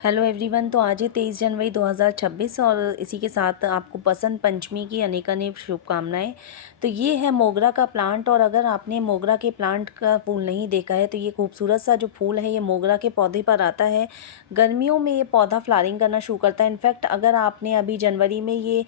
Hello everyone. तो आज है 23 जनवरी 2026 और इसी के साथ आपको बसंत पंचमी की अनेकानेक शुभकामनाएं। तो ये है मोगरा का प्लांट, और अगर आपने मोगरा के प्लांट का फूल नहीं देखा है तो ये खूबसूरत सा जो फूल है ये मोगरा के पौधे पर आता है। गर्मियों में ये पौधा फ्लावरिंग करना शुरू करता है। इनफैक्ट अगर आपने अभी जनवरी में ये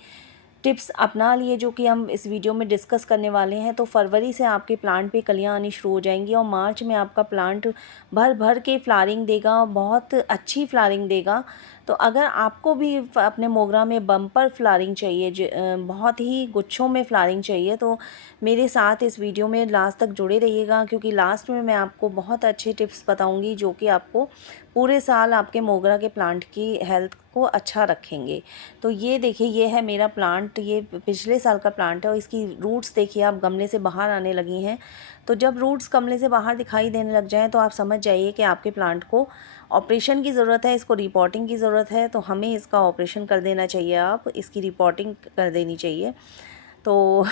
टिप्स अपना लिए जो कि हम इस वीडियो में डिस्कस करने वाले हैं, तो फरवरी से आपके प्लांट पे कलियां आनी शुरू हो जाएंगी और मार्च में आपका प्लांट भर भर के फ्लावरिंग देगा, बहुत अच्छी फ्लावरिंग देगा। तो अगर आपको भी अपने मोगरा में बम्पर फ्लावरिंग चाहिए, बहुत ही गुच्छों में फ्लावरिंग चाहिए, तो मेरे साथ इस वीडियो में लास्ट तक जुड़े रहिएगा, क्योंकि लास्ट में मैं आपको बहुत अच्छे टिप्स बताऊंगी जो कि आपको पूरे साल आपके मोगरा के प्लांट की हेल्थ को अच्छा रखेंगे। तो ये देखिए, ये है मेरा प्लांट, ये पिछले साल का प्लांट है और इसकी रूट्स देखिए आप गमले से बाहर आने लगी हैं। तो जब रूट्स गमले से बाहर दिखाई देने लग जाएं तो आप समझ जाइए कि आपके प्लांट को ऑपरेशन की ज़रूरत है, इसको रिपोर्टिंग की ज़रूरत है। तो हमें इसका ऑपरेशन कर देना चाहिए, आप इसकी रिपोर्टिंग कर देनी चाहिए। तो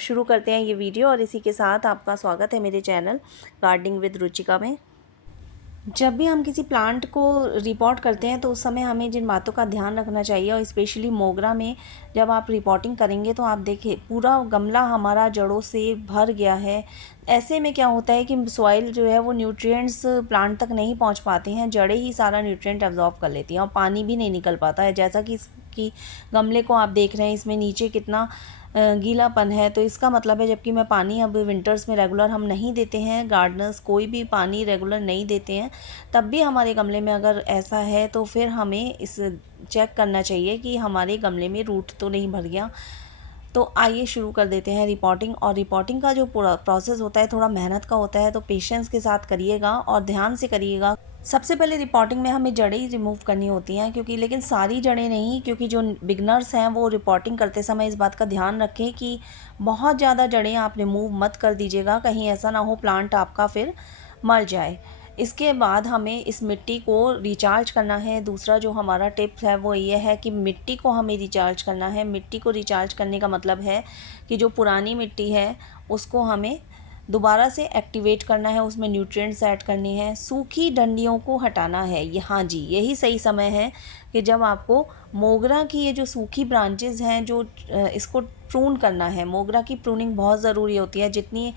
शुरू करते हैं ये वीडियो, और इसी के साथ आपका स्वागत है मेरे चैनल गार्डनिंग विद रुचिका में। जब भी हम किसी प्लांट को रिपोर्ट करते हैं तो उस समय हमें जिन बातों का ध्यान रखना चाहिए, और स्पेशली मोगरा में जब आप रिपोर्टिंग करेंगे तो आप देखिए पूरा गमला हमारा जड़ों से भर गया है। ऐसे में क्या होता है कि सॉइल जो है वो न्यूट्रिएंट्स प्लांट तक नहीं पहुंच पाते हैं, जड़ें ही सारा न्यूट्रिएंट एब्जॉर्ब कर लेती हैं और पानी भी नहीं निकल पाता है। जैसा कि इसकी गमले को आप देख रहे हैं, इसमें नीचे कितना गीलापन है। तो इसका मतलब है, जबकि मैं पानी अब विंटर्स में रेगुलर हम नहीं देते हैं, गार्डनर्स कोई भी पानी रेगुलर नहीं देते हैं, तब भी हमारे गमले में अगर ऐसा है तो फिर हमें इस चेक करना चाहिए कि हमारे गमले में रूट तो नहीं भर गया। तो आइए शुरू कर देते हैं रिपोर्टिंग। और रिपोर्टिंग का जो पूरा प्रोसेस होता है थोड़ा मेहनत का होता है, तो पेशेंस के साथ करिएगा और ध्यान से करिएगा। सबसे पहले रिपोर्टिंग में हमें जड़ें ही रिमूव करनी होती हैं, क्योंकि लेकिन सारी जड़ें नहीं, क्योंकि जो बिगनर्स हैं वो रिपोर्टिंग करते समय इस बात का ध्यान रखें कि बहुत ज़्यादा जड़ें आप रिमूव मत कर दीजिएगा, कहीं ऐसा ना हो प्लांट आपका फिर मर जाए। इसके बाद हमें इस मिट्टी को रिचार्ज करना है। दूसरा जो हमारा टिप है वो ये है कि मिट्टी को हमें रिचार्ज करना है। मिट्टी को रिचार्ज करने का मतलब है कि जो पुरानी मिट्टी है उसको हमें दोबारा से एक्टिवेट करना है, उसमें न्यूट्रिएंट्स ऐड करनी है, सूखी डंडियों को हटाना है। ये हाँ जी, यही सही समय है कि जब आपको मोगरा की ये जो सूखी ब्रांचेज़ हैं जो इसको प्रून करना है। मोगरा की प्रूनिंग बहुत ज़रूरी होती है, जितनी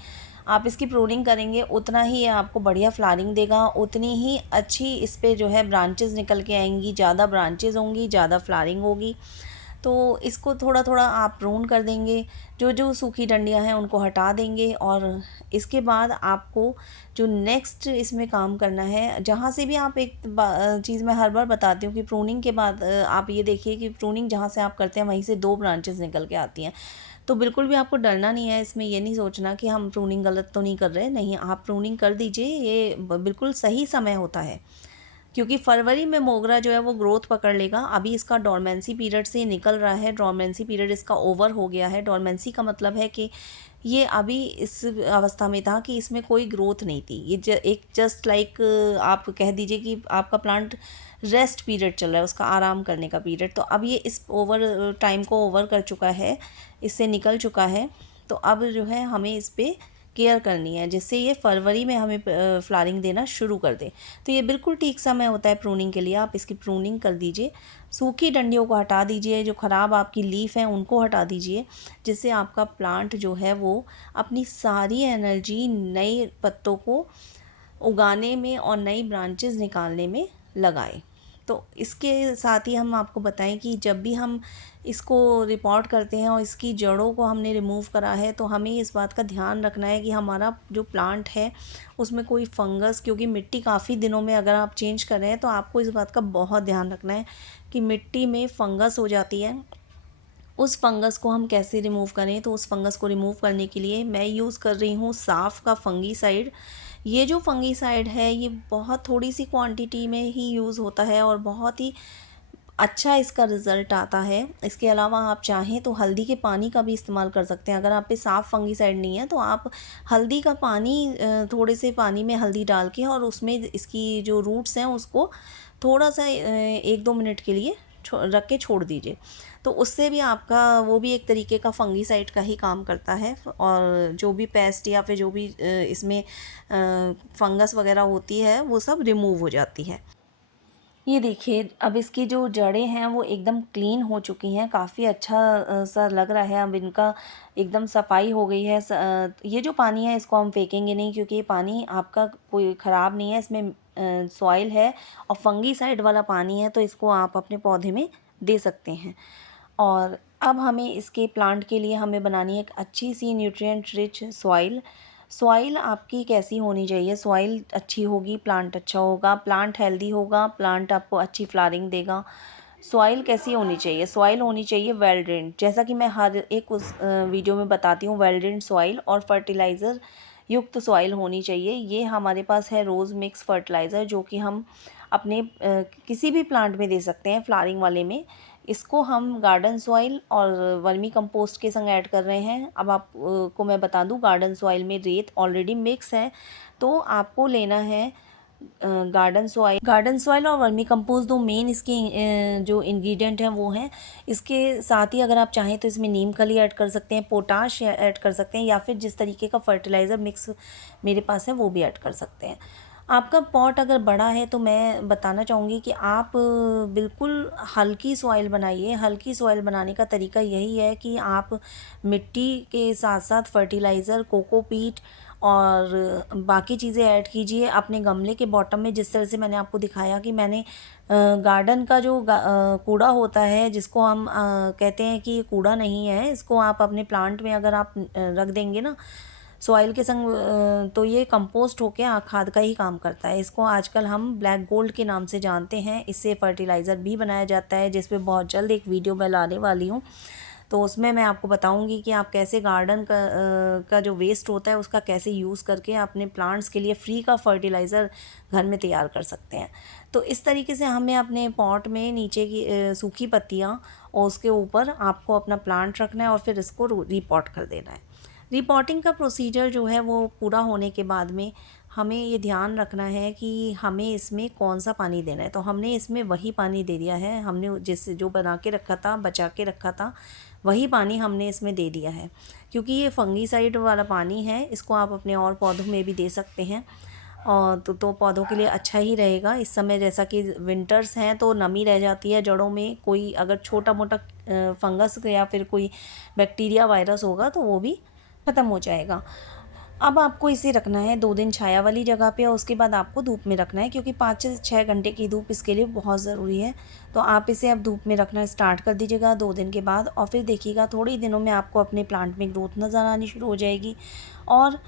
आप इसकी प्रूनिंग करेंगे उतना ही ये आपको बढ़िया फ्लावरिंग देगा, उतनी ही अच्छी इस पर जो है ब्रांचेज़ निकल के आएंगी, ज़्यादा ब्रांचेज़ होंगी, ज़्यादा फ्लावरिंग होगी। तो इसको थोड़ा थोड़ा आप प्रून कर देंगे, जो जो सूखी डंडियां हैं उनको हटा देंगे। और इसके बाद आपको जो नेक्स्ट इसमें काम करना है, जहाँ से भी आप एक चीज़ मैं हर बार बताती हूँ कि प्रूनिंग के बाद आप ये देखिए कि प्रूनिंग जहाँ से आप करते हैं वहीं से दो ब्रांचेस निकल के आती हैं। तो बिल्कुल भी आपको डरना नहीं है इसमें, ये नहीं सोचना कि हम प्रूनिंग गलत तो नहीं कर रहे, नहीं, आप प्रूनिंग कर दीजिए, ये बिल्कुल सही समय होता है। क्योंकि फरवरी में मोगरा जो है वो ग्रोथ पकड़ लेगा। अभी इसका डोरमेंसी पीरियड से निकल रहा है, डोरमेंसी पीरियड इसका ओवर हो गया है। डोरमेंसी का मतलब है कि ये अभी इस अवस्था में था कि इसमें कोई ग्रोथ नहीं थी। ये एक जस्ट लाइक आप कह दीजिए कि आपका प्लांट रेस्ट पीरियड चल रहा है, उसका आराम करने का पीरियड। तो अब ये इस ओवर टाइम को ओवर कर चुका है, इससे निकल चुका है। तो अब जो है हमें इस पर केयर करनी है, जिससे ये फरवरी में हमें फ्लावरिंग देना शुरू कर दे। तो ये बिल्कुल ठीक समय होता है प्रूनिंग के लिए, आप इसकी प्रूनिंग कर दीजिए। सूखी डंडियों को हटा दीजिए, जो ख़राब आपकी लीफ हैं उनको हटा दीजिए, जिससे आपका प्लांट जो है वो अपनी सारी एनर्जी नए पत्तों को उगाने में और नई ब्रांचेस निकालने में लगाए। तो इसके साथ ही हम आपको बताएं कि जब भी हम इसको रिपोर्ट करते हैं और इसकी जड़ों को हमने रिमूव करा है, तो हमें इस बात का ध्यान रखना है कि हमारा जो प्लांट है उसमें कोई फंगस, क्योंकि मिट्टी काफ़ी दिनों में अगर आप चेंज कर रहे हैं तो आपको इस बात का बहुत ध्यान रखना है कि मिट्टी में फंगस हो जाती है। उस फंगस को हम कैसे रिमूव करें, तो उस फंगस को रिमूव करने के लिए मैं यूज़ कर रही हूँ साफ़ का फंगीसाइड। ये जो फंगीसाइड है ये बहुत थोड़ी सी क्वांटिटी में ही यूज़ होता है और बहुत ही अच्छा इसका रिज़ल्ट आता है। इसके अलावा आप चाहें तो हल्दी के पानी का भी इस्तेमाल कर सकते हैं। अगर आप पे साफ़ फंगीसाइड नहीं है तो आप हल्दी का पानी, थोड़े से पानी में हल्दी डाल के और उसमें इसकी जो रूट्स हैं उसको थोड़ा सा 1-2 मिनट के लिए रख के छोड़ दीजिए। तो उससे भी आपका वो भी एक तरीके का फंगीसाइड का ही काम करता है, और जो भी पेस्ट या फिर जो भी इसमें फंगस वगैरह होती है वो सब रिमूव हो जाती है। ये देखिए, अब इसकी जो जड़ें हैं वो एकदम क्लीन हो चुकी हैं, काफ़ी अच्छा सा लग रहा है। अब इनका एकदम सफाई हो गई है। ये जो पानी है इसको हम फेंकेंगे नहीं, क्योंकि ये पानी आपका कोई ख़राब नहीं है, इसमें सॉइल है और फंगीसाइड वाला पानी है, तो इसको आप अपने पौधे में दे सकते हैं। और अब हमें इसके प्लांट के लिए हमें बनानी है एक अच्छी सी न्यूट्रिएंट रिच सॉइल। सॉइल आपकी कैसी होनी चाहिए? सॉइल अच्छी होगी, प्लांट अच्छा होगा, प्लांट हेल्दी होगा, प्लांट आपको अच्छी फ्लावरिंग देगा। सॉइल कैसी होनी चाहिए? सॉइल होनी चाहिए वेल ड्रेन्ड, जैसा कि मैं हर एक उस वीडियो में बताती हूँ। वेल ड्रेन्ड सॉइल और फर्टिलाइज़र युक्त सॉइल होनी चाहिए। ये हमारे पास है रोज़ मिक्स फर्टिलाइज़र, जो कि हम अपने किसी भी प्लांट में दे सकते हैं, फ्लावरिंग वाले में। इसको हम गार्डन सॉइल और वर्मी कंपोस्ट के संग ऐड कर रहे हैं। अब आप को मैं बता दूं, गार्डन सॉइल में रेत ऑलरेडी मिक्स है, तो आपको लेना है गार्डन सॉइल और वर्मी कंपोस्ट, दो मेन इसके जो इंग्रेडिएंट हैं वो हैं। इसके साथ ही अगर आप चाहें तो इसमें नीम खली ऐड कर सकते हैं, पोटाश ऐड कर सकते हैं, या फिर जिस तरीके का फर्टिलाइज़र मिक्स मेरे पास है वो भी ऐड कर सकते हैं। आपका पॉट अगर बड़ा है तो मैं बताना चाहूँगी कि आप बिल्कुल हल्की सॉइल बनाइए। हल्की सॉइल बनाने का तरीका यही है कि आप मिट्टी के साथ साथ फर्टिलाइज़र, कोकोपीट और बाकी चीज़ें ऐड कीजिए अपने गमले के बॉटम में। जिस तरह से मैंने आपको दिखाया कि मैंने गार्डन का जो कूड़ा होता है, जिसको हम कहते हैं कि ये कूड़ा नहीं है, इसको आप अपने प्लांट में अगर आप रख देंगे ना सॉइल के संग, तो ये कंपोस्ट होके खाद का ही काम करता है। इसको आजकल हम ब्लैक गोल्ड के नाम से जानते हैं। इससे फर्टिलाइज़र भी बनाया जाता है, जिस पे बहुत जल्द एक वीडियो मैं लाने वाली हूँ। तो उसमें मैं आपको बताऊंगी कि आप कैसे गार्डन का जो वेस्ट होता है उसका कैसे यूज़ करके अपने प्लांट्स के लिए फ्री का फर्टिलाइज़र घर में तैयार कर सकते हैं। तो इस तरीके से हमें अपने पॉट में नीचे की सूखी पत्तियाँ और उसके ऊपर आपको अपना प्लांट रखना है और फिर इसको रिपॉट कर देना है। रिपोर्टिंग का प्रोसीजर जो है वो पूरा होने के बाद में हमें ये ध्यान रखना है कि हमें इसमें कौन सा पानी देना है। तो हमने इसमें वही पानी दे दिया है, हमने जो बना के रखा था, बचा के रखा था, वही पानी हमने इसमें दे दिया है। क्योंकि ये फंगीसाइड वाला पानी है, इसको आप अपने और पौधों में भी दे सकते हैं। और तो पौधों के लिए अच्छा ही रहेगा। इस समय जैसा कि विंटर्स हैं तो नमी रह जाती है जड़ों में, कोई अगर छोटा मोटा फंगस या फिर कोई बैक्टीरिया वायरस होगा तो वो भी ख़त्म हो जाएगा। अब आपको इसे रखना है 2 दिन छाया वाली जगह पे और उसके बाद आपको धूप में रखना है, क्योंकि 5 से 6 घंटे की धूप इसके लिए बहुत ज़रूरी है। तो आप इसे अब धूप में रखना स्टार्ट कर दीजिएगा 2 दिन के बाद, और फिर देखिएगा थोड़े ही दिनों में आपको अपने प्लांट में ग्रोथ नज़र आनी शुरू हो जाएगी। और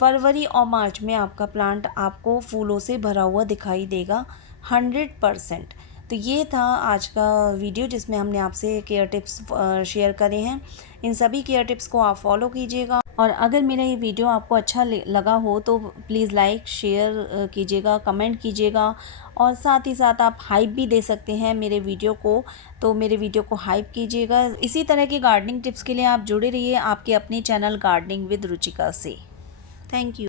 फरवरी और मार्च में आपका प्लांट आपको फूलों से भरा हुआ दिखाई देगा 100%। तो ये था आज का वीडियो जिसमें हमने आपसे केयर टिप्स शेयर करे हैं। इन सभी केयर टिप्स को आप फॉलो कीजिएगा, और अगर मेरा ये वीडियो आपको अच्छा लगा हो तो प्लीज़ लाइक शेयर कीजिएगा, कमेंट कीजिएगा, और साथ ही साथ आप हाइप भी दे सकते हैं मेरे वीडियो को। तो मेरे वीडियो को हाइप कीजिएगा। इसी तरह की गार्डनिंग टिप्स के लिए आप जुड़े रहिए आपके अपने चैनल गार्डनिंग विद रुचिका से। Thank you.